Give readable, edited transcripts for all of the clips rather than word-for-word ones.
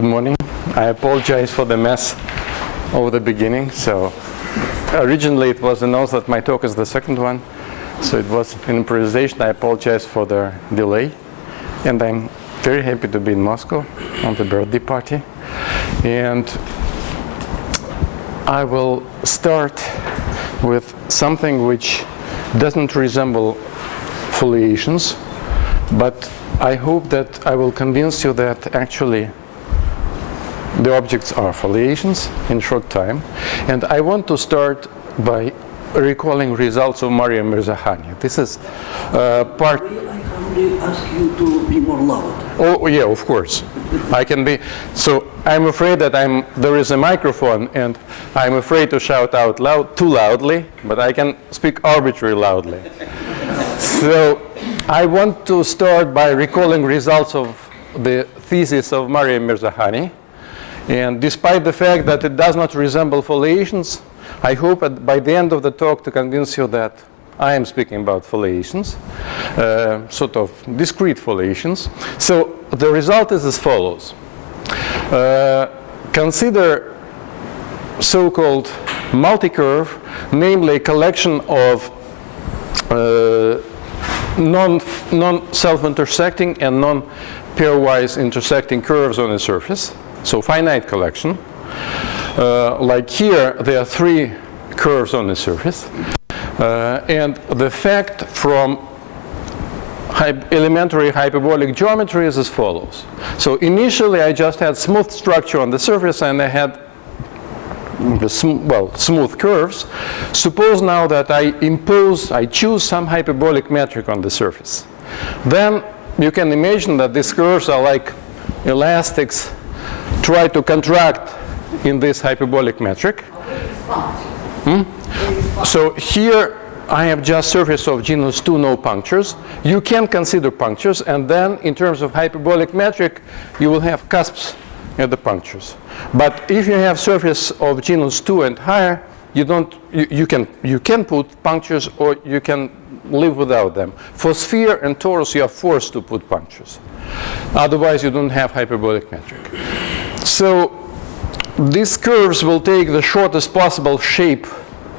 Good morning. I apologize for the mess over the beginning. So originally it was announced that my talk is the second one. So it was an improvisation. I apologize for the delay. And I'm very happy to be in Moscow on the birthday party. And I will start with something which doesn't resemble foliations, but I hope that I will convince you that actually the objects are foliations in a short time. And I want to start by recalling results of Maria Mirzakhani. This is part... I kindly ask you to be more loud. Oh, yeah, of course. I can be. So I'm afraid that there is a microphone, and I'm afraid to shout out loud too loudly, but I can speak arbitrarily loudly. So I want to start by recalling results of the thesis of Maria Mirzakhani. And despite the fact that it does not resemble foliations, I hope by the end of the talk to convince you that I am speaking about foliations, sort of discrete foliations. So the result is as follows. Consider so-called multi-curve, namely a collection of non-self-intersecting and non-pairwise intersecting curves on a surface. So finite collection. Like here, there are three curves on the surface. And the fact from elementary hyperbolic geometry is as follows. So initially, I just had smooth structure on the surface, and I had smooth curves. Suppose now that I choose some hyperbolic metric on the surface. Then you can imagine that these curves are like elastics try to contract in this hyperbolic metric. So here I have just surface of genus 2, no punctures. You can consider punctures, and then in terms of hyperbolic metric, you will have cusps at the punctures. But if you have surface of genus 2 and higher, you can put punctures, or you can live without them. For sphere and torus, you are forced to put punctures. Otherwise, you don't have hyperbolic metric. So these curves will take the shortest possible shape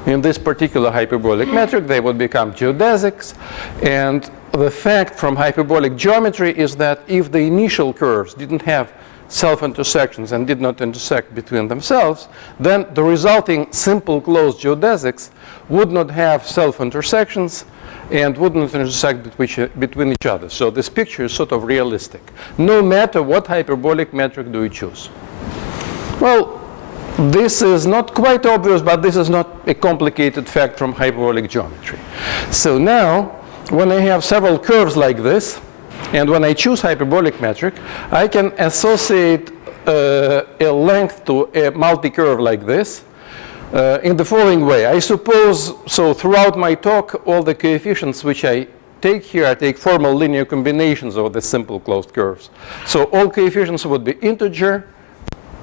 in this particular hyperbolic metric. They would become geodesics. And the fact from hyperbolic geometry is that if the initial curves didn't have self-intersections and did not intersect between themselves, then the resulting simple closed geodesics would not have self-intersections and would not intersect between each other. So this picture is sort of realistic, no matter what hyperbolic metric do you choose. Well, this is not quite obvious, but this is not a complicated fact from hyperbolic geometry. So now, when I have several curves like this, and when I choose hyperbolic metric, I can associate a length to a multi-curve like this in the following way. I suppose, so throughout my talk, all the coefficients which I take here, I take formal linear combinations of the simple closed curves. So all coefficients would be integer.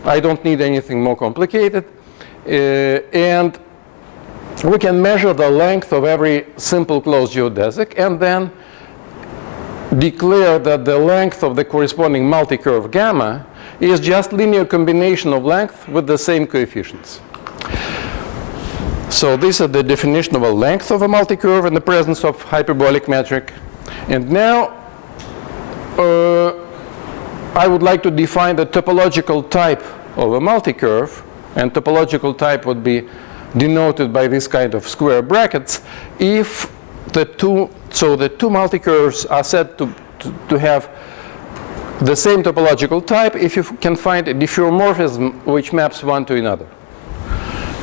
I don't need anything more complicated. And we can measure the length of every simple closed geodesic and then declare that the length of the corresponding multi-curve gamma is just linear combination of length with the same coefficients. So this is the definition of a length of a multi-curve in the presence of hyperbolic metric. And now I would like to define the topological type of a multi-curve, and topological type would be denoted by this kind of square brackets if the two multi-curves are said to have the same topological type if you can find a diffeomorphism which maps one to another.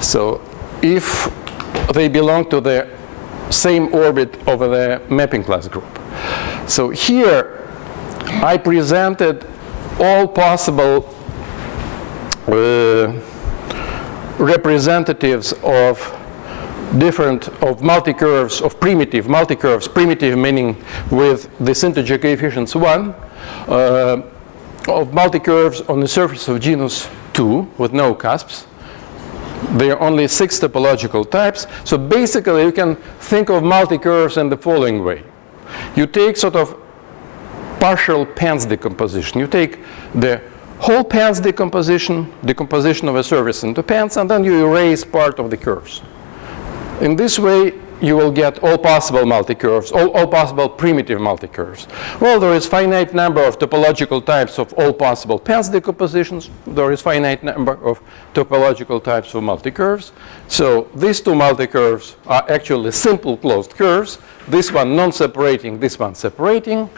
So if they belong to the same orbit over the mapping class group. So here I presented all possible representatives of multi-curves, of primitive multi-curves, primitive meaning with this integer coefficients 1, of multi-curves on the surface of genus 2 with no cusps. There are only 6 topological types. So basically, you can think of multi-curves in the following way. You take sort of partial Pence decomposition. You take the whole pants decomposition of a surface into pants, and then you erase part of the curves. In this way, you will get all possible multi-curves, all possible primitive multi-curves. Well, there is finite number of topological types of all possible pants decompositions. There is finite number of topological types of multi-curves. So these two multi-curves are actually simple closed curves. This one non-separating, this one separating.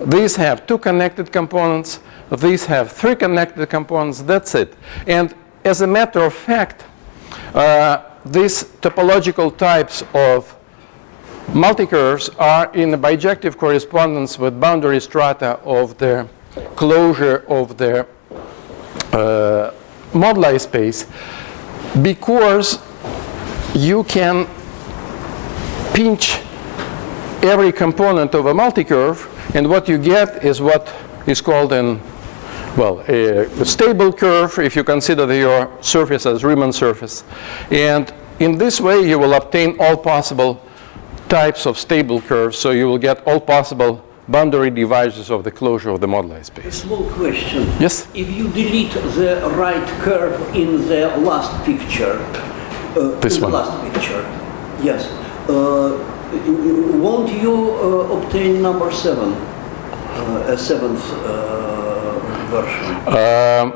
These have two connected components. These have three connected components. That's it. And as a matter of fact, these topological types of multicurves are in a bijective correspondence with boundary strata of the closure of the moduli space, because you can pinch every component of a multicurve, and what you get is what is called a stable curve, if you consider your surface as Riemann surface. And in this way, you will obtain all possible types of stable curves, so you will get all possible boundary divisors of the closure of the moduli space. A small question. Yes? If you delete the right curve in the last picture, This one. last picture, yes, won't you obtain number 7, a seventh version?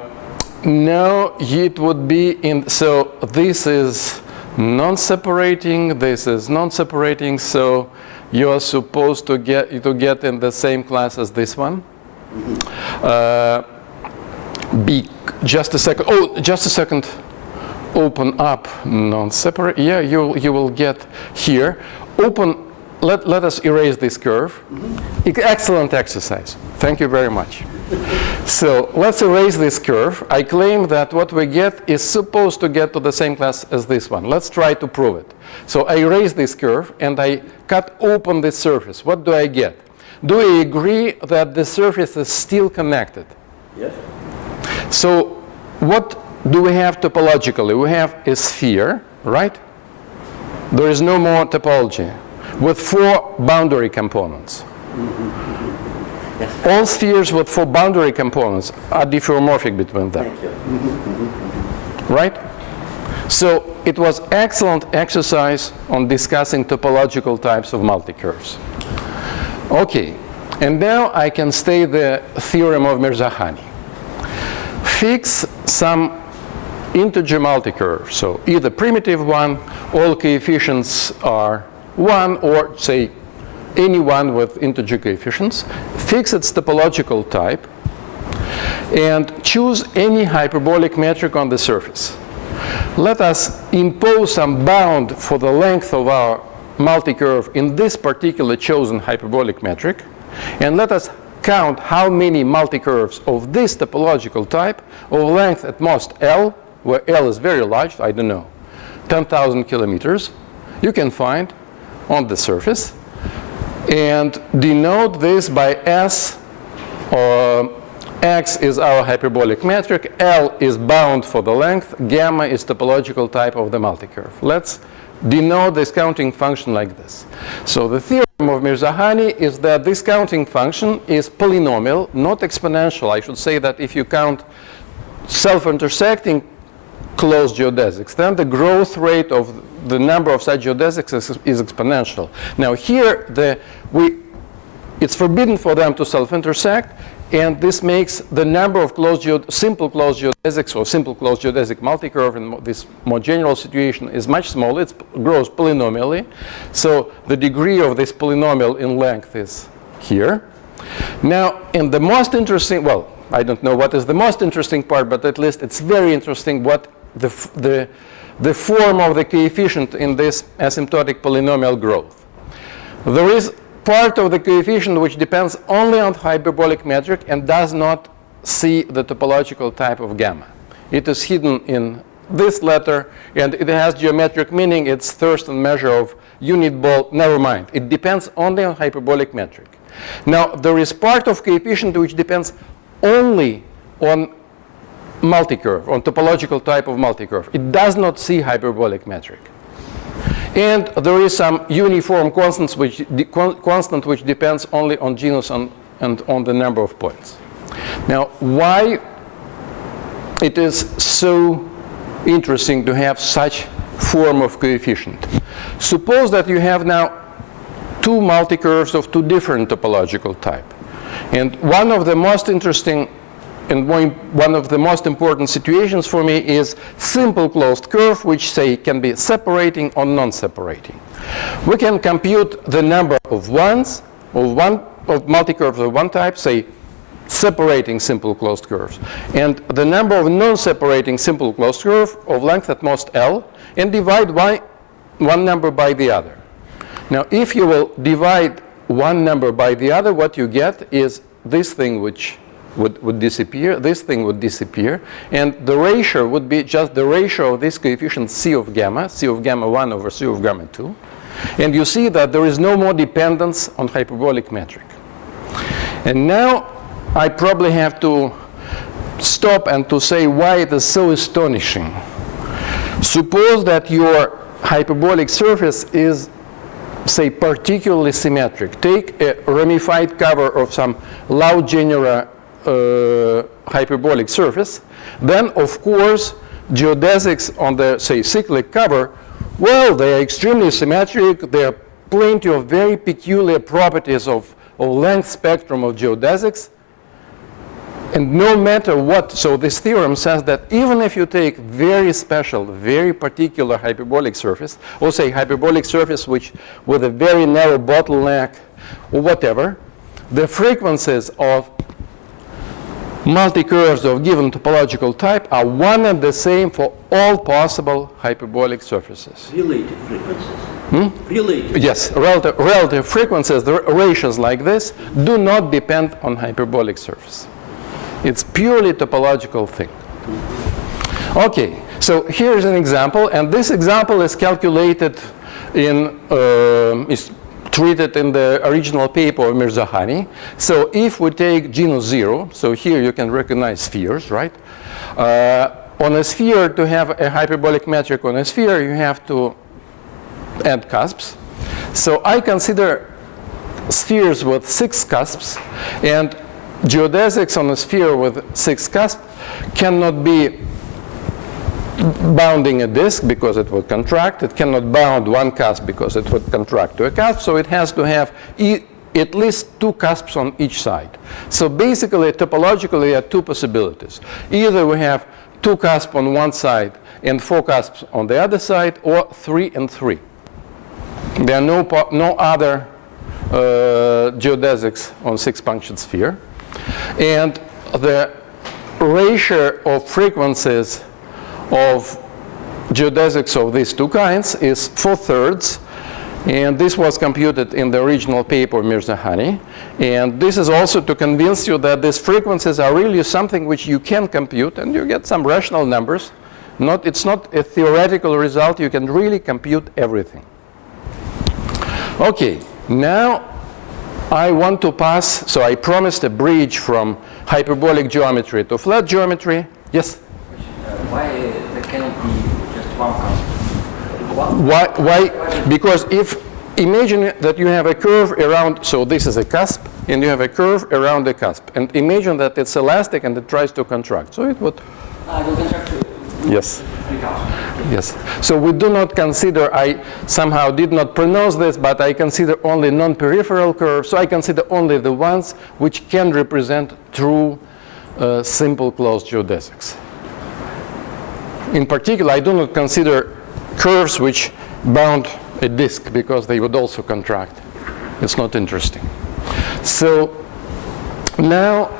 No, it would be in, so this is non-separating, this is non-separating, so you are supposed to get in the same class as this one. Just a second. Oh, just a second. Open up non-separate. Yeah, you will get here. Open. Let us erase this curve. Excellent exercise. Thank you very much. So let's erase this curve. I claim that what we get is supposed to get to the same class as this one. Let's try to prove it. So I erase this curve and I cut open this surface. What do I get? Do we agree that the surface is still connected? Yes. So what do we have topologically? We have a sphere, right? There is no more topology with 4 boundary components. Yes. All spheres with 4 boundary components are diffeomorphic between them. Thank you. Right? So it was excellent exercise on discussing topological types of multicurves. Okay, and now I can state the theorem of Mirzakhani. Fix some integer multicurve, so either primitive one, all coefficients are 1, or say any one with integer coefficients. Fix its topological type and choose any hyperbolic metric on the surface. Let us impose some bound for the length of our multicurve in this particular chosen hyperbolic metric, and let us count how many multicurves of this topological type of length at most L, where L is very large, I don't know, 10,000 kilometers, you can find on the surface, and denote this by S. X is our hyperbolic metric, L is bound for the length, gamma is topological type of the multicurve. Let's denote this counting function like this. So the theorem of Mirzakhani is that this counting function is polynomial, not exponential. I should say that if you count self-intersecting closed geodesics, then the growth rate of the number of such geodesics is exponential. Now here, it's forbidden for them to self-intersect, and this makes the number of simple closed geodesics or simple closed geodesic multicurve in this more general situation is much smaller. It grows polynomially. So the degree of this polynomial in length is here. Now, in the most interesting, well, I don't know what is the most interesting part, but at least it's very interesting what the form of the coefficient in this asymptotic polynomial growth. There is part of the coefficient which depends only on hyperbolic metric and does not see the topological type of gamma. It is hidden in this letter, and it has geometric meaning. It's Thurston measure of unit ball. Never mind. It depends only on hyperbolic metric. Now, there is part of coefficient which depends only on multicurve, on topological type of multicurve. It does not see hyperbolic metric. And there is some uniform constant which depends only on genus and on the number of points. Now, why it is so interesting to have such form of coefficient. Suppose that you have now two multicurves of two different topological type. And one of the most interesting and one of the most important situations for me is simple closed curve, which say can be separating or non-separating. We can compute the number of ones of multicurves of one type, say separating simple closed curves, and the number of non-separating simple closed curve of length at most L, and divide one number by the other. Now, if you will divide one number by the other, what you get is this thing which would disappear, this thing would disappear, and the ratio would be just the ratio of this coefficient C of gamma 1 over C of gamma 2. And you see that there is no more dependence on hyperbolic metric. And now I probably have to stop and to say why it is so astonishing. Suppose that your hyperbolic surface is, say, particularly symmetric. Take a ramified cover of some loud genera hyperbolic surface. Then, of course, geodesics on the, say, cyclic cover, well, they are extremely symmetric. There are plenty of very peculiar properties of length spectrum of geodesics. And no matter what, so this theorem says that even if you take very special, very particular hyperbolic surface, or say hyperbolic surface which with a very narrow bottleneck or whatever, the frequencies of multicurves of given topological type are one and the same for all possible hyperbolic surfaces. Relative frequencies. Relative. Yes, relative frequencies, the ratios like this, do not depend on hyperbolic surface. It's purely topological thing. Okay, so here's an example, and this example is calculated in, is treated in the original paper of Mirzahani. So if we take genus 0, so here you can recognize spheres, right? On a sphere, to have a hyperbolic metric on a sphere, you have to add cusps. So I consider spheres with 6 cusps, and geodesics on a sphere with 6 cusps cannot be bounding a disk because it would contract. It cannot bound one cusp because it would contract to a cusp. So it has to have at least 2 cusps on each side. So basically, topologically, there are 2 possibilities. Either we have 2 cusps on one side and 4 cusps on the other side, or 3 and 3. There are no other geodesics on 6-punctured sphere. And the ratio of frequencies of geodesics of these 2 kinds is 4/3, and this was computed in the original paper Mirzahani. And this is also to convince you that these frequencies are really something which you can compute, and you get some rational numbers. It's not a theoretical result. You can really compute everything. Okay, now I want to pass, so I promised a bridge from hyperbolic geometry to flat geometry. Yes? Why there cannot be just one cusp? Why? Because imagine that you have a curve around, so this is a cusp, and you have a curve around the cusp. And imagine that it's elastic and it tries to contract. So it would... I will contract. Yes. Yes. So we do not consider, I somehow did not pronounce this, but I consider only non-peripheral curves. So I consider only the ones which can represent true simple closed geodesics. In particular, I do not consider curves which bound a disk because they would also contract. It's not interesting. So now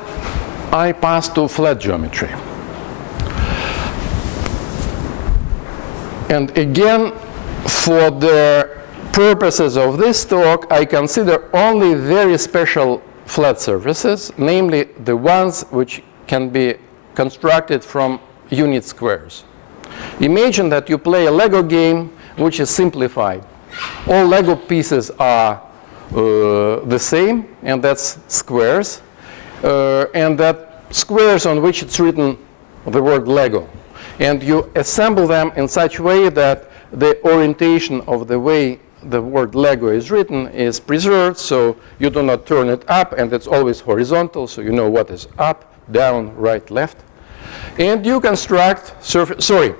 I pass to flat geometry. And again, for the purposes of this talk, I consider only very special flat surfaces, namely the ones which can be constructed from unit squares. Imagine that you play a Lego game which is simplified. All Lego pieces are the same, and that's squares, and that squares on which it's written the word Lego. And you assemble them in such a way that the orientation of the way the word Lego is written is preserved, so you do not turn it up, and it's always horizontal, so you know what is up, down, right, left. And you construct surface. Sorry,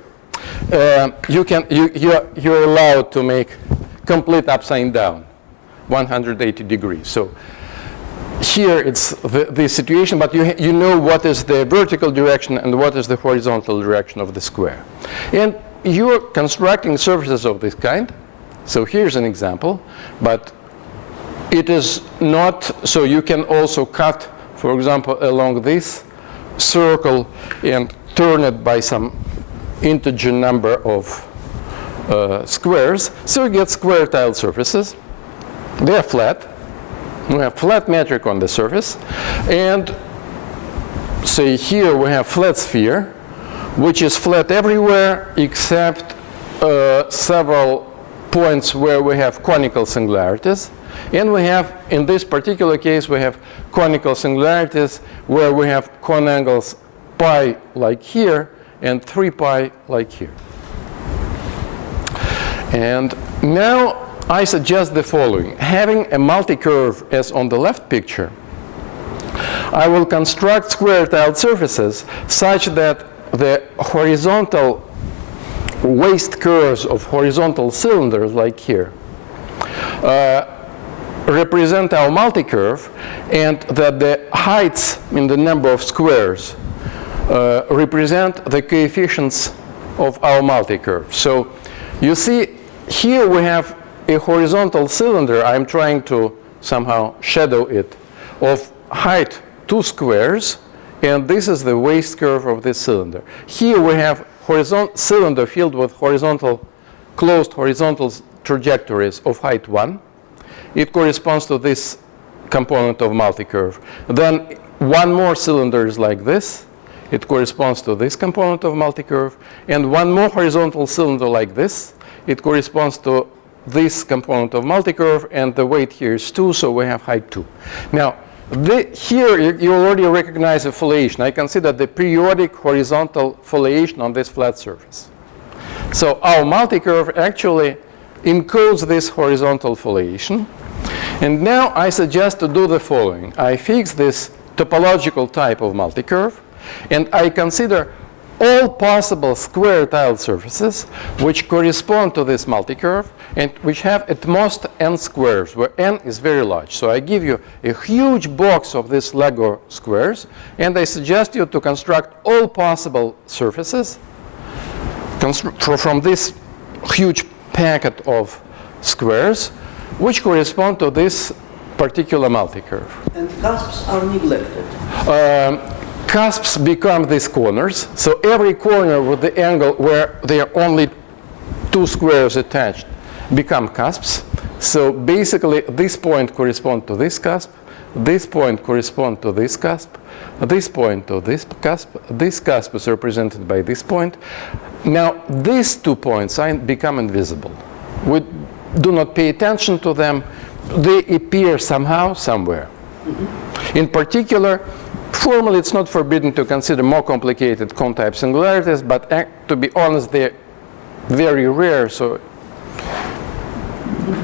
you're allowed to make complete upside down, 180 degrees. So here it's the situation, but you know what is the vertical direction and what is the horizontal direction of the square. And you're constructing surfaces of this kind. So here's an example, but it is not, so you can also cut, for example, along this circle and turn it by some integer number of squares. So you get square tile surfaces. They are flat. We have flat metric on the surface. And say here we have flat sphere, which is flat everywhere except several points where we have conical singularities. And we have, in this particular case, we have conical singularities where we have con angles pi like here and 3 pi like here. And now I suggest the following. Having a multi-curve as on the left picture, I will construct square tiled surfaces such that the horizontal waist curves of horizontal cylinders like here represent our multi-curve, and that the heights in the number of squares represent the coefficients of our multi-curve. So you see here we have a horizontal cylinder. I'm trying to somehow shadow it, of height 2 squares, and this is the waist curve of this cylinder. Here we have horizontal cylinder filled with horizontal, closed horizontal trajectories of height 1. It corresponds to this component of multi-curve. Then one more cylinder is like this. It corresponds to this component of multi-curve. And one more horizontal cylinder like this. It corresponds to this component of multi-curve, and the weight here is 2, so we have height 2. Now, here you already recognize a foliation. I consider the periodic horizontal foliation on this flat surface. So our multi-curve actually encodes this horizontal foliation. And now I suggest to do the following. I fix this topological type of multi-curve, and I consider all possible square tiled surfaces which correspond to this multi-curve and which have at most n squares, where n is very large. So I give you a huge box of these Lego squares, and I suggest you to construct all possible surfaces from this huge packet of squares which correspond to this particular multi-curve. And cusps are neglected. Cusps become these corners. So every corner with the angle where there are only 2 squares attached become cusps. So basically this point corresponds to this cusp, this point corresponds to this cusp, this point to this cusp is represented by this point. Now these 2 points become invisible. We do not pay attention to them. They appear somehow, somewhere. Mm-hmm. In particular, formally it's not forbidden to consider more complicated cone-type singularities, but to be honest, they're very rare, so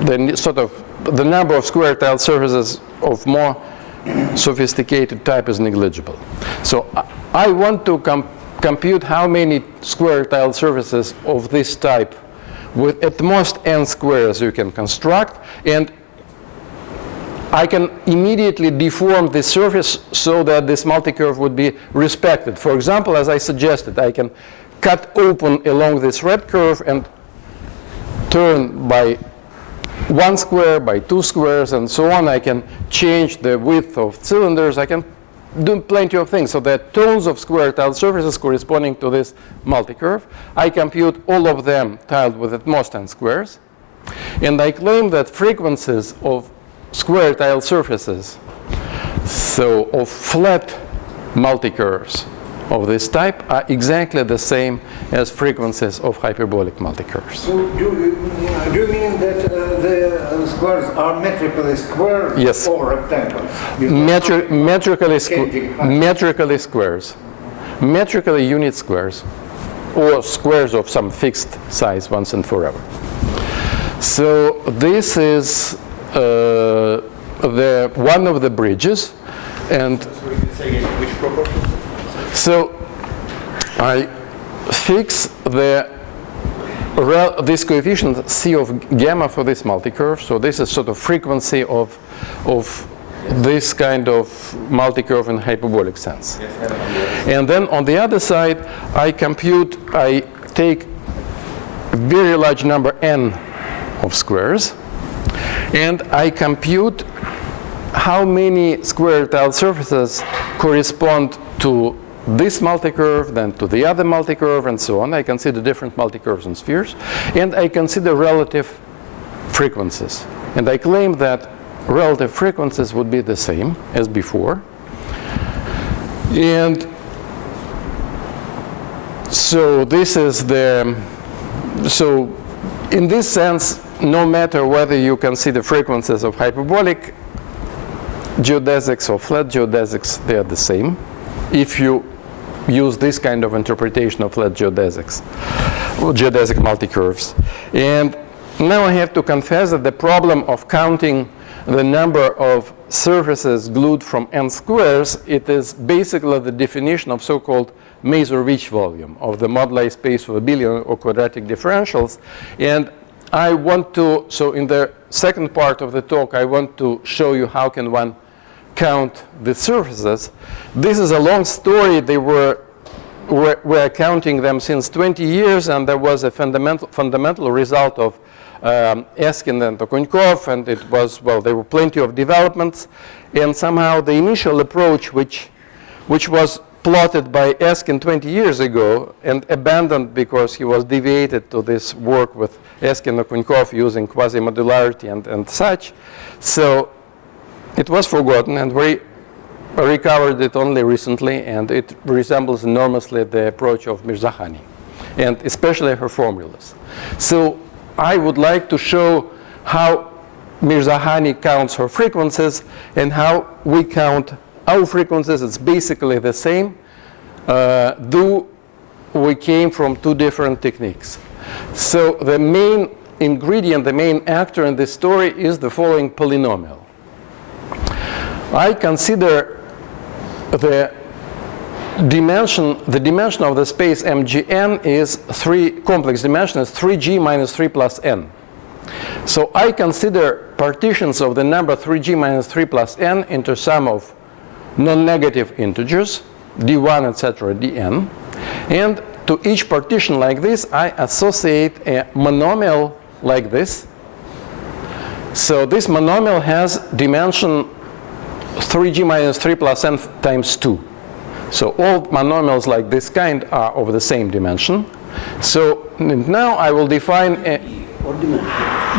the number of square tiled surfaces of more sophisticated type is negligible. So I want to compute how many square tiled surfaces of this type with at most n squares you can construct, and I can immediately deform the surface so that this multi-curve would be respected. For example, as I suggested, I can cut open along this red curve and turn by 1 square, by 2 squares, and so on. I can change the width of cylinders. I can do plenty of things. So there are tons of square tiled surfaces corresponding to this multi-curve. I compute all of them tiled with at most n squares. And I claim that frequencies of square tiled surfaces, so of flat multi-curves of this type, are exactly the same as frequencies of hyperbolic multi-curves. So do you mean that the squares are metrically squares? Yes. Or rectangles? Metrically squares. Metrically unit squares, or squares of some fixed size once and forever. So this is one of the bridges, and Which proportion? so I fix this coefficient C of gamma for this multicurve. So this is sort of frequency of this kind of multicurve in hyperbolic sense. And then on the other side, I take a very large number n of squares, and I compute how many square tile surfaces correspond to this multicurve, then to the other multicurve, and so on. I consider different multicurves and spheres, and I consider relative frequencies. And I claim that relative frequencies would be the same as before. And so this is so in this sense, no matter whether you consider frequencies of hyperbolic geodesics or flat geodesics, they are the same if you use this kind of interpretation of flat geodesics, or geodesic multicurves. And now I have to confess that the problem of counting the number of surfaces glued from n squares, it is basically the definition of so-called Mazur-Ricci volume of the moduli space of abelian or quadratic differentials. And I want to, so in the second part of the talk, I want to show you how can one count the surfaces. This is a long story. We're counting them since 20 years, and there was a fundamental result of Eskin and Okounkov, and it was, well, there were plenty of developments, and somehow the initial approach, which was plotted by Eskin 20 years ago and abandoned because he was deviated to this work with Eskin and Okounkov using quasi-modularity and such. So it was forgotten, and we recovered it only recently, and it resembles enormously the approach of Mirzakhani, and especially her formulas. So I would like to show how Mirzakhani counts her frequencies and how we count our frequencies. It's basically the same, though we came from two different techniques. So the main ingredient, the main actor in this story is the following polynomial. I consider the dimension of the space MGN is complex dimension is 3G minus 3 plus n. So I consider partitions of the number 3G minus 3 plus n into sum of non-negative integers, d1, etc., dn. And to each partition like this, I associate a monomial like this. So this monomial has dimension 3G minus 3 plus n times 2. So all monomials like this kind are of the same dimension. So now I will define a Or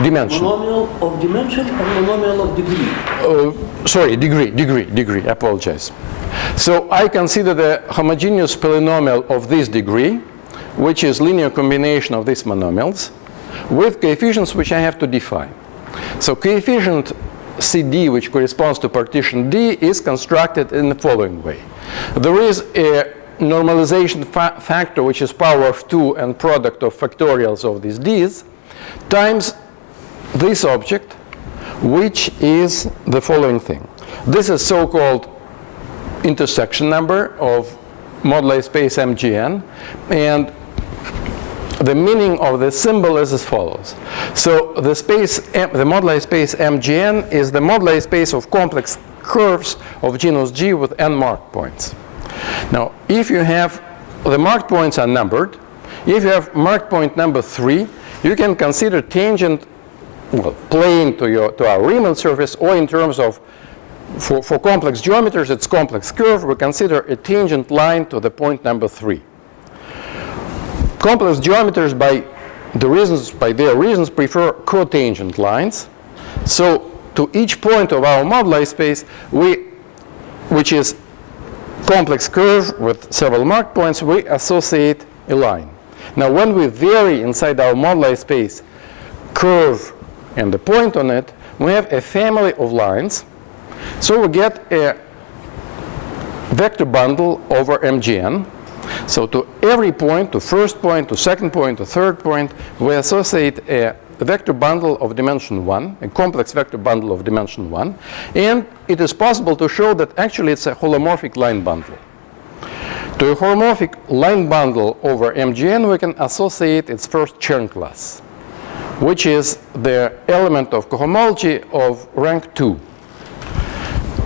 dimension? Monomial of dimension or monomial of degree? Sorry, degree, I apologize. So I consider the homogeneous polynomial of this degree, which is linear combination of these monomials, with coefficients which I have to define. So coefficient CD, which corresponds to partition D, is constructed in the following way. There is a normalization factor, which is power of 2 and product of factorials of these D's, times this object, which is the following thing. This is so-called intersection number of moduli space MGN, and the meaning of the symbol is as follows. So the moduli space MGN is the moduli space of complex curves of genus G with n marked points. Now, if you have, the marked points are numbered. If you have marked point number 3, you can consider tangent, well, plane to our Riemann surface, or in terms of, for complex geometers, it's complex curve, we consider a tangent line to the point number 3. Complex geometers, by their reasons, prefer cotangent lines. So to each point of our moduli space, which is complex curve with several marked points, we associate a line. Now, when we vary inside our moduli space curve and the point on it, we have a family of lines. So we get a vector bundle over MGN. So to every point, to first point, to second point, to third point, we associate a vector bundle of dimension 1, a complex vector bundle of dimension 1. And it is possible to show that actually it's a holomorphic line bundle. To a homomorphic line bundle over MGN, we can associate its first Chern class, which is the element of cohomology of rank 2.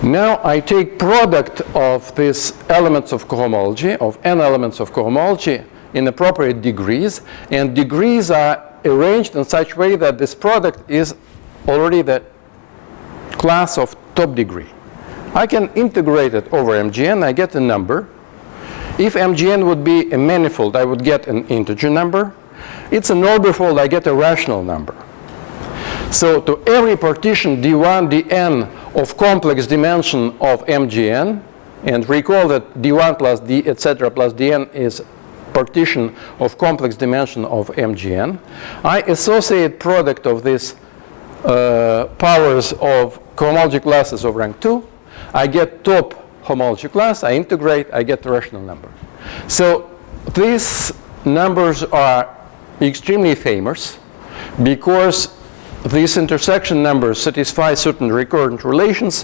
Now I take product of these elements of cohomology, of n elements of cohomology in appropriate degrees, and degrees are arranged in such a way that this product is already the class of top degree. I can integrate it over MGN, I get a number. If MGN would be a manifold, I would get an integer number. It's an orbifold, I get a rational number. So to every partition d1, dn of complex dimension of MGN, and recall that d1 plus d, etc. plus dn is partition of complex dimension of MGN, I associate product of these powers of cohomology classes of rank 2. I get top homology class, I integrate, I get the rational number. So these numbers are extremely famous because these intersection numbers satisfy certain recurrent relations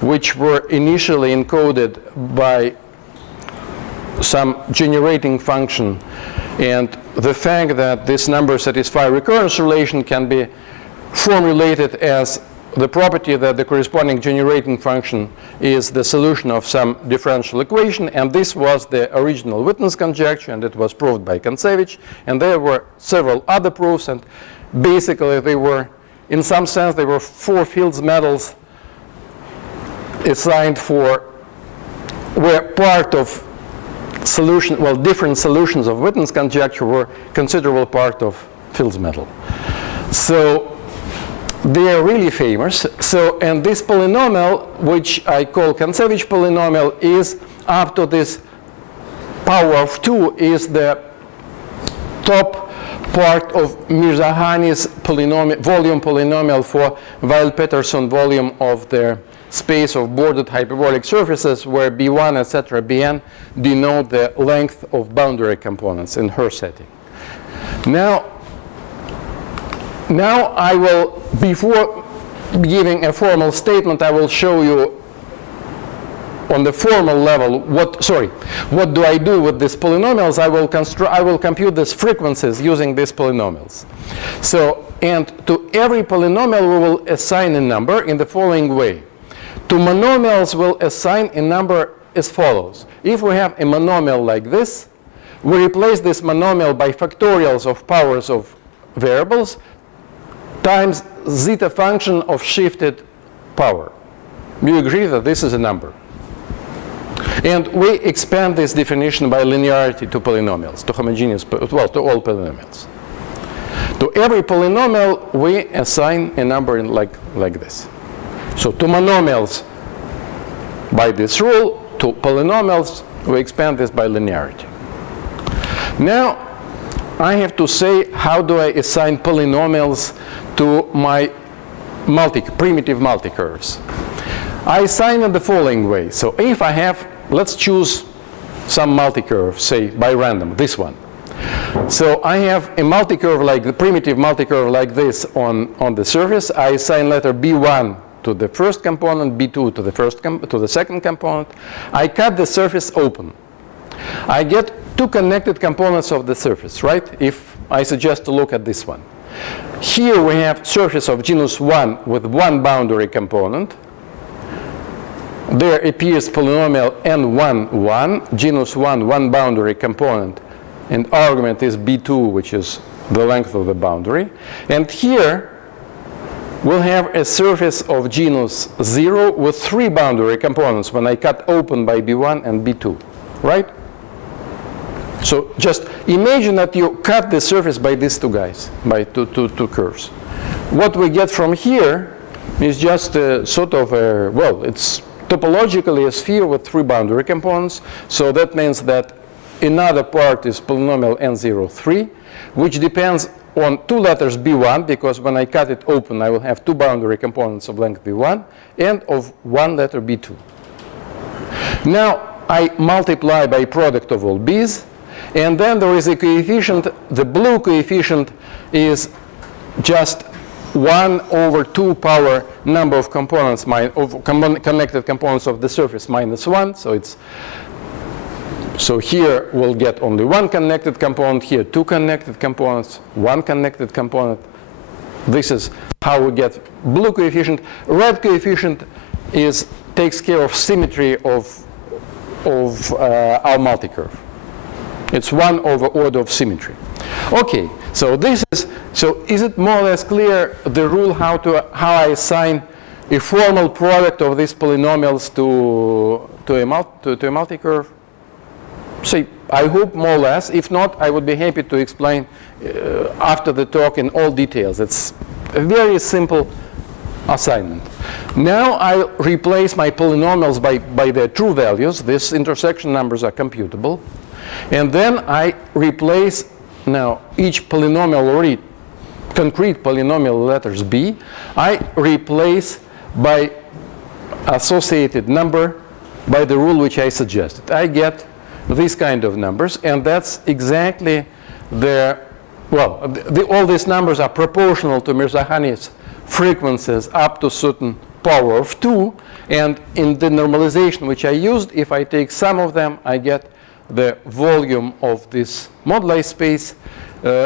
which were initially encoded by some generating function, and the fact that this number satisfy recurrence relation can be formulated as the property that the corresponding generating function is the solution of some differential equation, and this was the original Witten's conjecture, and it was proved by Kontsevich, and there were several other proofs, and basically they were, in some sense, they were 4 Fields medals assigned for, were part of solution, well, different solutions of Witten's conjecture were considerable part of Fields medal. So they are really famous. So, and this polynomial, which I call Kontsevich polynomial, is up to this power of 2, is the top part of Mirzahani's polynomial, volume polynomial for Weil-Peterson volume of the space of bordered hyperbolic surfaces, where B1, etc., Bn denote the length of boundary components in her setting. Now I will, before giving a formal statement, I will show you on the formal level what do I do with these polynomials. I will compute these frequencies using these polynomials. So, and to every polynomial we will assign a number in the following way. To monomials we'll assign a number as follows. If we have a monomial like this, we replace this monomial by factorials of powers of variables times zeta function of shifted power. You agree that this is a number. And we expand this definition by linearity to polynomials, to homogeneous, well, to all polynomials. To every polynomial, we assign a number in like this. So to monomials by this rule, to polynomials, we expand this by linearity. Now, I have to say, how do I assign polynomials to my primitive multicurves? I assign in the following way. So if I have, let's choose some multicurve, say by random, this one. So I have a multicurve like the primitive multicurve like this on the surface. I assign letter B1 to the first component, B2 to the second component. I cut the surface open. I get 2 connected components of the surface, right? If I suggest to look at this one. Here we have surface of genus 1 with 1 boundary component. There appears polynomial n1, 1, genus 1, 1 boundary component, and argument is B2, which is the length of the boundary. And here we'll have a surface of genus 0 with 3 boundary components when I cut open by B1 and B2, right? So just imagine that you cut the surface by these 2 guys, by two curves. What we get from here is just a sort of a, well, it's topologically a sphere with 3 boundary components. So that means that another part is polynomial n03, which depends on 2 letters B1, because when I cut it open, I will have 2 boundary components of length B1, and of 1 letter B2. Now I multiply by product of all B's, and then there is a coefficient. The blue coefficient is just 1 over 2 power number of components, connected components of the surface minus 1. So it's So here we'll get only one connected component, here two connected components, one connected component. This is how we get blue coefficient. Red coefficient takes care of symmetry of our multicurve. It's 1 over order of symmetry. Okay, so is it more or less clear the rule how I assign a formal product of these polynomials to a multicurve? See, I hope more or less. If not, I would be happy to explain after the talk in all details. It's a very simple assignment. Now I replace my polynomials by their true values. These intersection numbers are computable. And then I replace now each polynomial, already concrete polynomial letters b, I replace by associated number by the rule which I suggested. I get these kind of numbers, and that's exactly all these numbers are proportional to Mirzakhani's frequencies up to certain power of 2, and in the normalization which I used, if I take some of them, I get the volume of this moduli space,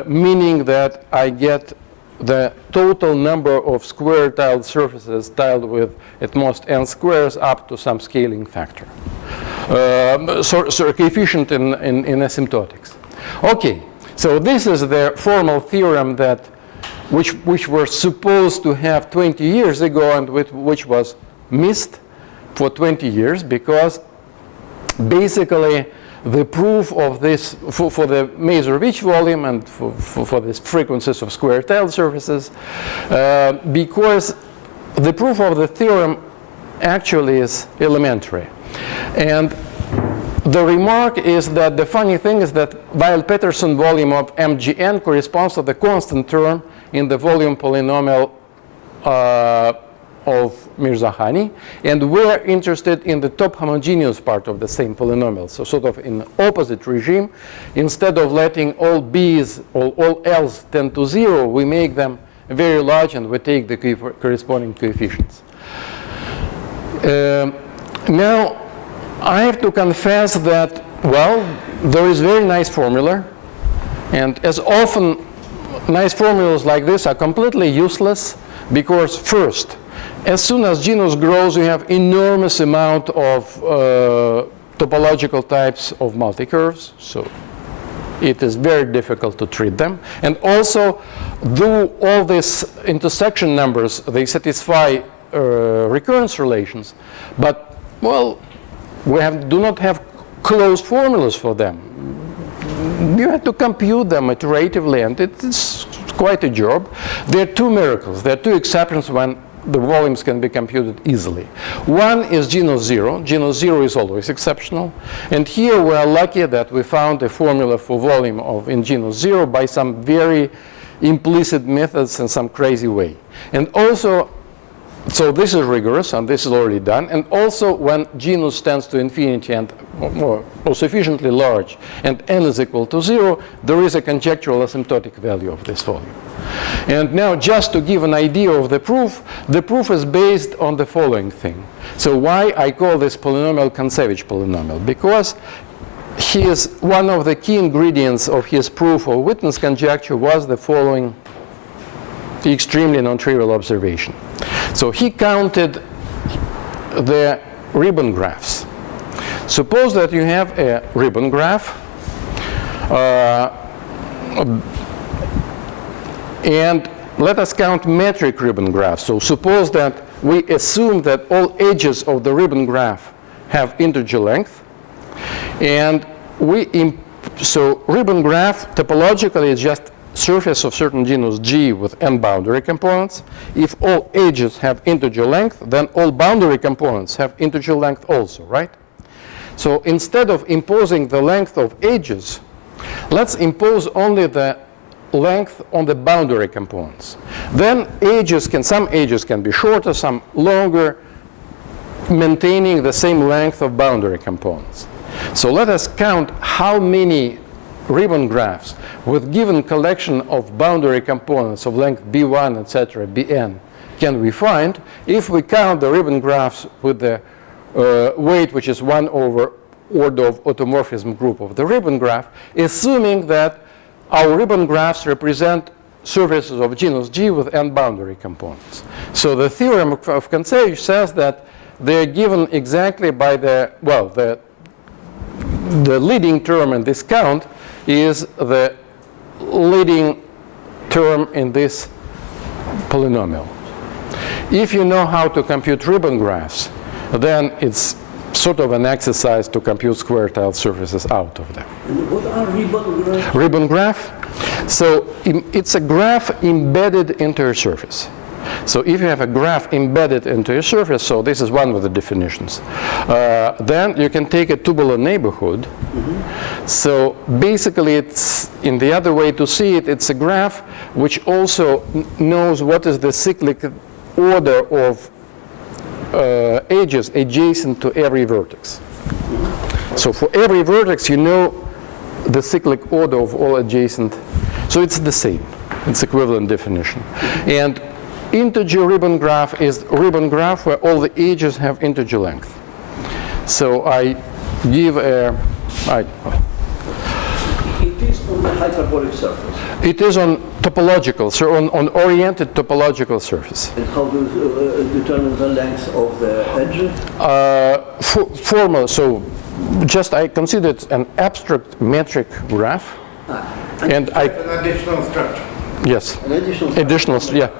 meaning that I get the total number of square tiled surfaces tiled with at most n squares up to some scaling factor. So coefficient in asymptotics. Okay, so this is the formal theorem that which were supposed to have 20 years ago and which was missed for 20 years because basically the proof of this for the Maser-Ricci volume and for these frequencies of square tiled surfaces, because the proof of the theorem actually is elementary. And the remark is that the funny thing is that Weil-Peterson volume of MGN corresponds to the constant term in the volume polynomial of Mirzakhani, and we're interested in the top homogeneous part of the same polynomial, so sort of in opposite regime. Instead of letting all b's or all l's tend to 0, we make them very large and we take the corresponding coefficients. Now, I have to confess that, well, there is very nice formula, and as often nice formulas like this are completely useless because first, as soon as genus grows, you have enormous amount of topological types of multicurves, so it is very difficult to treat them. And also, though all these intersection numbers, they satisfy recurrence relations, but, well, we do not have closed formulas for them. You have to compute them iteratively, and it's quite a job. There are two miracles. There are two exceptions when the volumes can be computed easily. One is genus 0. Genus 0 is always exceptional. And here we are lucky that we found a formula for volume in genus 0 by some very implicit methods in some crazy way. And also, so this is rigorous, and this is already done. And also, when genus tends to infinity and or sufficiently large, and n is equal to 0, there is a conjectural asymptotic value of this volume. And now, just to give an idea of the proof is based on the following thing. So why I call this polynomial Kontsevich polynomial? Because one of the key ingredients of his proof of Witten's conjecture was the following extremely non-trivial observation. So he counted the ribbon graphs. Suppose that you have a ribbon graph, and let us count metric ribbon graphs. So suppose that we assume that all edges of the ribbon graph have integer length, and so ribbon graph topologically is just surface of certain genus G with n boundary components. If all edges have integer length, then all boundary components have integer length also, right? So instead of imposing the length of edges, let's impose only the length on the boundary components. Then some edges can be shorter, some longer, maintaining the same length of boundary components. So let us count how many ribbon graphs with given collection of boundary components of length b1, etc., bn, can we find if we count the ribbon graphs with the weight which is 1 over order of automorphism group of the ribbon graph, assuming that our ribbon graphs represent surfaces of genus G with n boundary components. So the theorem of Kontsevich says that they're given exactly by the leading term in this count is the leading term in this polynomial. If you know how to compute ribbon graphs, then it's sort of an exercise to compute square-tiled surfaces out of them. And what are ribbon graphs? Ribbon graph? So it's a graph embedded into a surface. So if you have a graph embedded into a surface, so this is one of the definitions, then you can take a tubular neighborhood. So basically, it's, in the other way to see it, it's a graph which also knows what is the cyclic order of edges adjacent to every vertex. So for every vertex, you know the cyclic order of all adjacent. So it's the same. It's equivalent definition. And integer ribbon graph is ribbon graph where all the edges have integer length. So I give a... It is on the hyperbolic surface. It is on topological, so on oriented topological surface. And how do you determine the length of the edges? Formal, so just I consider it an abstract metric graph. And I... An additional structure. Yes. An additional structure. Additional, yeah.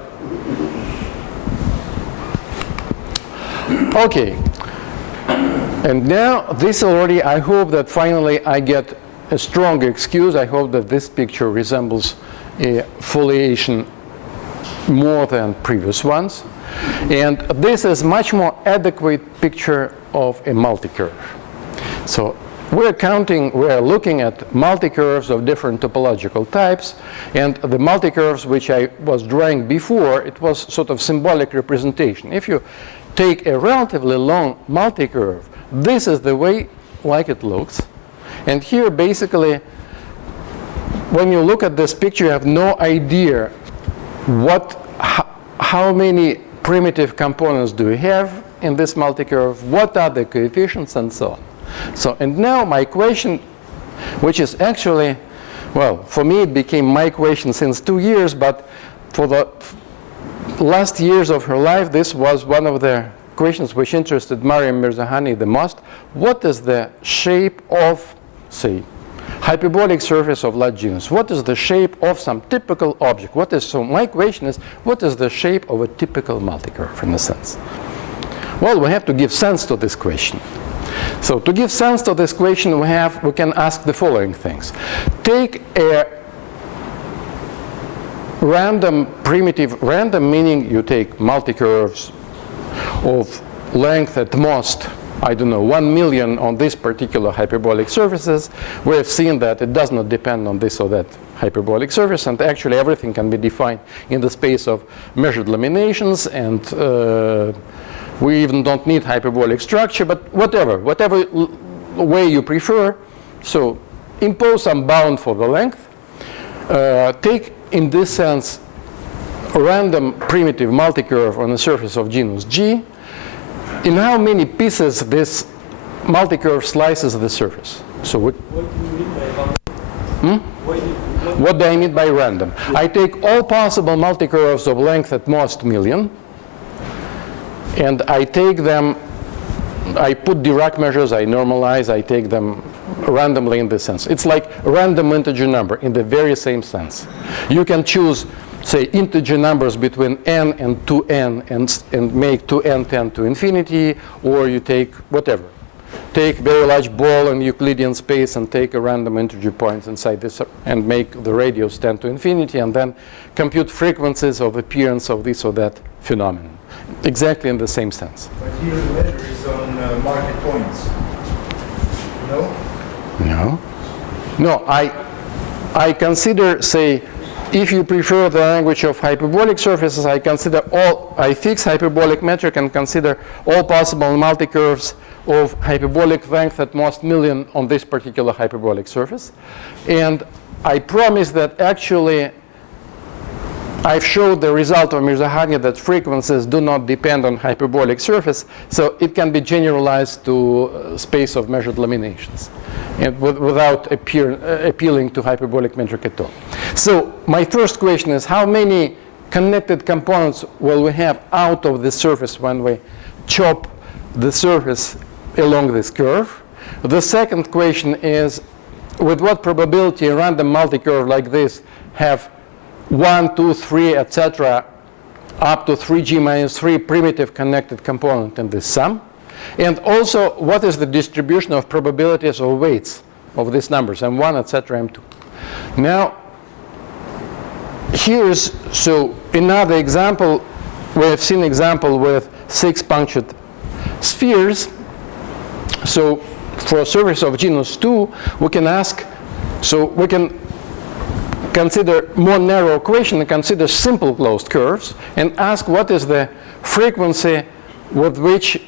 Okay. And now this already, I hope that finally I get a strong excuse. I hope that this picture resembles a foliation more than previous ones. And this is much more adequate picture of a multicurve. So we're looking at multicurves of different topological types, and the multicurves which I was drawing before, it was sort of symbolic representation. If you take a relatively long multicurve, this is the way like it looks. And here basically, when you look at this picture, you have no idea how many primitive components do you have in this multicurve, what are the coefficients, and so on. So, and now my equation, which is actually, well, for me it became my equation since 2 years, but for the last years of her life, this was one of the questions which interested Mariam Mirzakhani the most. What is the shape of, say, hyperbolic surface of large genus? What is the shape of some typical object? So my question is, what is the shape of a typical multicurve in a sense? Well, we have to give sense to this question. So to give sense to this question, we can ask the following things. Take a random meaning you take multicurves of length at most, I don't know, 1 million on this particular hyperbolic surfaces. We have seen that it does not depend on this or that hyperbolic surface, and actually everything can be defined in the space of measured laminations, and we even don't need hyperbolic structure, but whatever way you prefer. So impose some bound for the length. Take, in this sense, a random primitive multicurve on the surface of genus G. In how many pieces this multicurve slices the surface? So what do you mean by random? What do I mean by random? I take all possible multicurves of length at most million, and I take them, I put Dirac measures, I normalize, I take them randomly in this sense. It's like a random integer number in the very same sense. You can choose, say, integer numbers between n and 2n and make 2n tend to infinity, or you take whatever. Take very large ball in Euclidean space and take a random integer points inside this and make the radius tend to infinity, and then compute frequencies of appearance of this or that phenomenon. Exactly in the same sense. But here the measure is on market points. No? No. No, I consider, say, if you prefer the language of hyperbolic surfaces, I fix hyperbolic metric and consider all possible multicurves of hyperbolic length at most million on this particular hyperbolic surface. And I promise that actually I've showed the result of Mirzakhani that frequencies do not depend on hyperbolic surface, so it can be generalized to space of measured laminations, and without appealing to hyperbolic metric at all. So my first question is, how many connected components will we have out of the surface when we chop the surface along this curve? The second question is, with what probability a random multi-curve like this have 1, 2, 3, etc., up to 3g minus 3 primitive connected component in this sum? And also, what is the distribution of probabilities or weights of these numbers, m1, etc., m2? Now, here's another example. We have seen example with 6 punctured spheres. So for a surface of genus 2, we can ask, so we can consider more narrow equation and consider simple closed curves and ask what is the frequency with which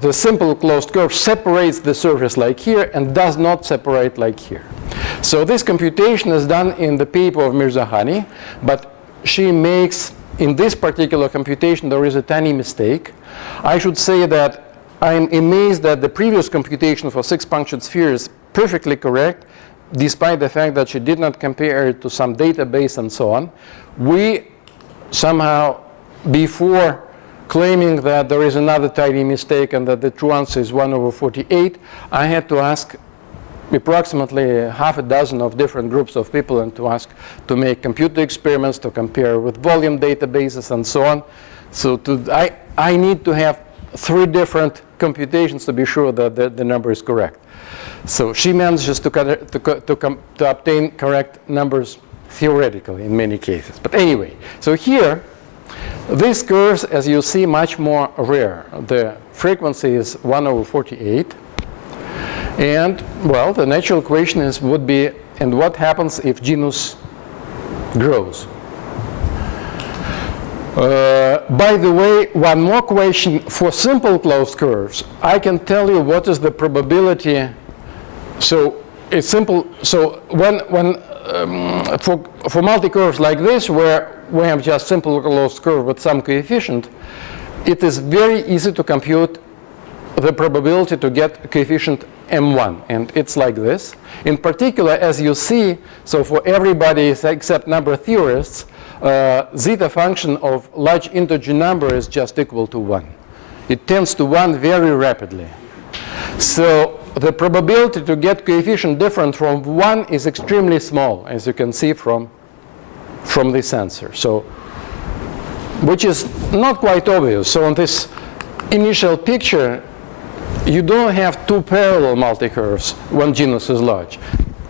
the simple closed curve separates the surface like here and does not separate like here. So this computation is done in the paper of Mirzakhani, but she makes, in this particular computation, there is a tiny mistake. I should say that I'm amazed that the previous computation for 6 punctured spheres is perfectly correct, despite the fact that she did not compare it to some database and so on. We somehow, before claiming that there is another tiny mistake and that the true answer is 1/48, I had to ask approximately half a dozen of different groups of people and to ask to make computer experiments, to compare with volume databases and so on. So I need to have 3 different computations to be sure that the number is correct. So she manages to obtain correct numbers theoretically in many cases. But anyway, so here, these curves, as you see, much more rare. The frequency is 1/48. And, well, the natural question would be, and what happens if genus grows? By the way, one more question. For simple closed curves, I can tell you what is the probability. So it's simple. So for multi-curves like this, where we have just simple closed curve with some coefficient, it is very easy to compute the probability to get coefficient m1, and it's like this. In particular, as you see, so for everybody except number theorists, zeta function of large integer number is just equal to 1. It tends to 1 very rapidly. So the probability to get coefficient different from 1 is extremely small, as you can see from this answer. So, which is not quite obvious. So on this initial picture, you don't have 2 parallel multi-curves when genus is large.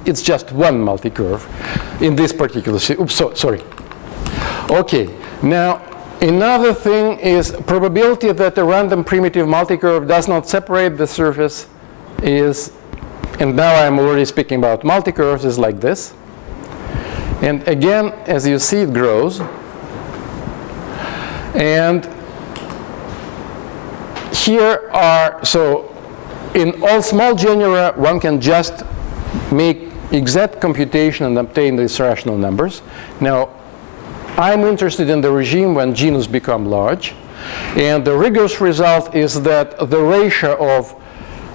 It's just 1 multi-curve in this particular. Oops, sorry. Okay. Now, another thing is probability that a random primitive multi-curve does not separate the surface is, and now I'm already speaking about multi-curves, is like this. And again, as you see, it grows. And here are, so in all small genera, one can just make exact computation and obtain these rational numbers. Now, I'm interested in the regime when genus become large. And the rigorous result is that the ratio of,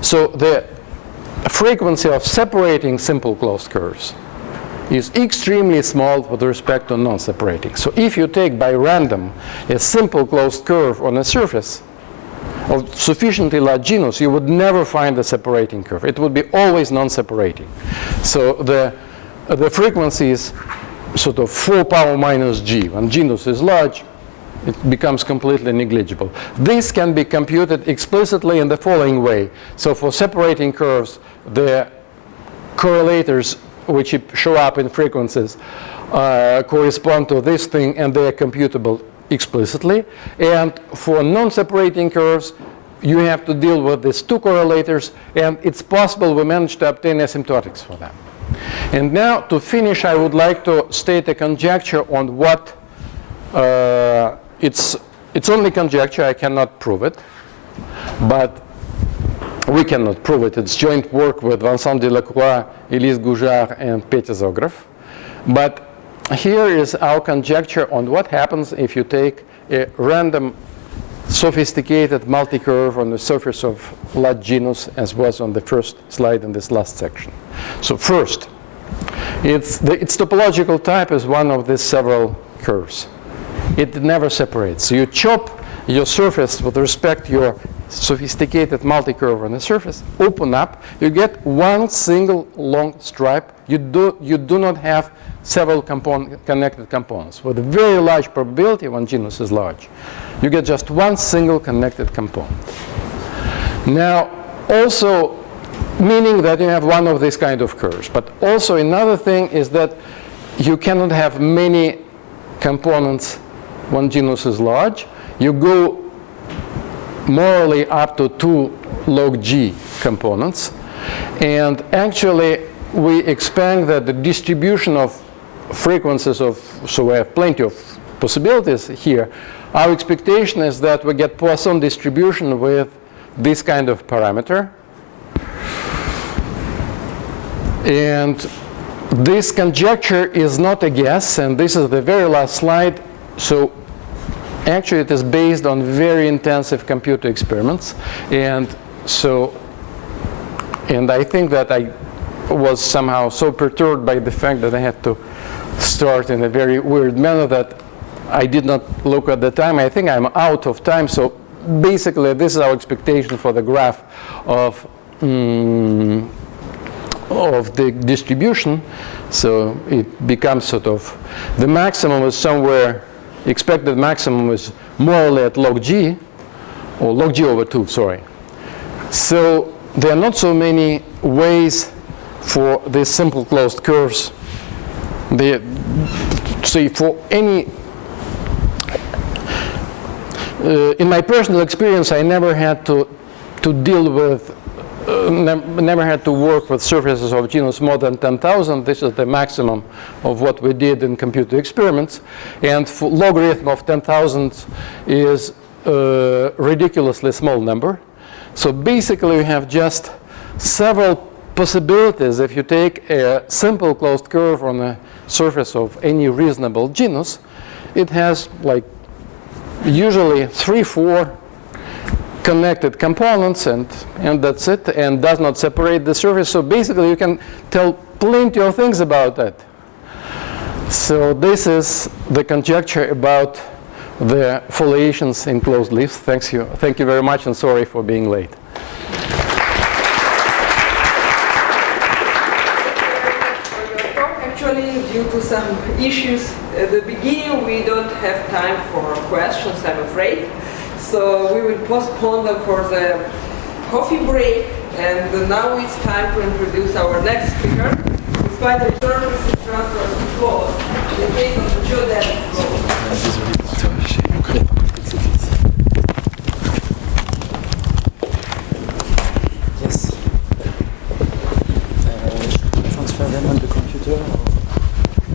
so the frequency of separating simple closed curves is extremely small with respect to non-separating. So if you take by random a simple closed curve on a surface of sufficiently large genus, you would never find a separating curve. It would be always non-separating. So the frequency is sort of 4 power minus g. When genus is large, it becomes completely negligible. This can be computed explicitly in the following way. So for separating curves, the correlators which show up in frequencies correspond to this thing, and they are computable explicitly. And for non-separating curves, you have to deal with these 2 correlators, and it's possible we managed to obtain asymptotics for them. And now, to finish, I would like to state a conjecture on what it's only conjecture. I cannot prove it, but we cannot prove it. It's joint work with Vincent Delacroix, Elise Goujard, and Petya Zograf. But here is our conjecture on what happens if you take a random sophisticated multi-curve on the surface of large genus, as was on the first slide in this last section. So first, its topological type is one of these several curves. It never separates. So you chop your surface with respect to your sophisticated multi-curve on the surface, open up, you get one single long stripe. You do not have several connected components. With a very large probability, when genus is large, you get just one single connected component. Now, also, meaning that you have one of these kind of curves. But also another thing is that you cannot have many components when genus is large. You go morally up to 2 log G components. And actually, we expect that the distribution of frequencies so we have plenty of possibilities here. Our expectation is that we get Poisson distribution with this kind of parameter. And this conjecture is not a guess, and this is the very last slide. So actually it is based on very intensive computer experiments. And I think that I was somehow so perturbed by the fact that I had to start in a very weird manner that I did not look at the time. I think I'm out of time. So basically, this is our expectation for the graph of the distribution. So it becomes sort of the maximum is somewhere, expected maximum is morally at log G, or log G over 2, sorry. So there are not so many ways for these simple closed curves. Say for any, in my personal experience, I never had to deal with, never had to work with surfaces of genus more than 10,000. This is the maximum of what we did in computer experiments. And for logarithm of 10,000 is a ridiculously small number. So basically, we have just several possibilities. If you take a simple closed curve on a surface of any reasonable genus, it has like usually 3-4 connected components, and that's it, and does not separate the surface. So basically, you can tell plenty of things about that. So this is the conjecture about the foliations in closed leaves. Thank you very much, and sorry for being late. Due to some issues at the beginning, we don't have time for questions, I'm afraid. So we will postpone them for the coffee break. And now it's time to introduce our next speaker. Despite the services transfer to close, in the case of the geodesic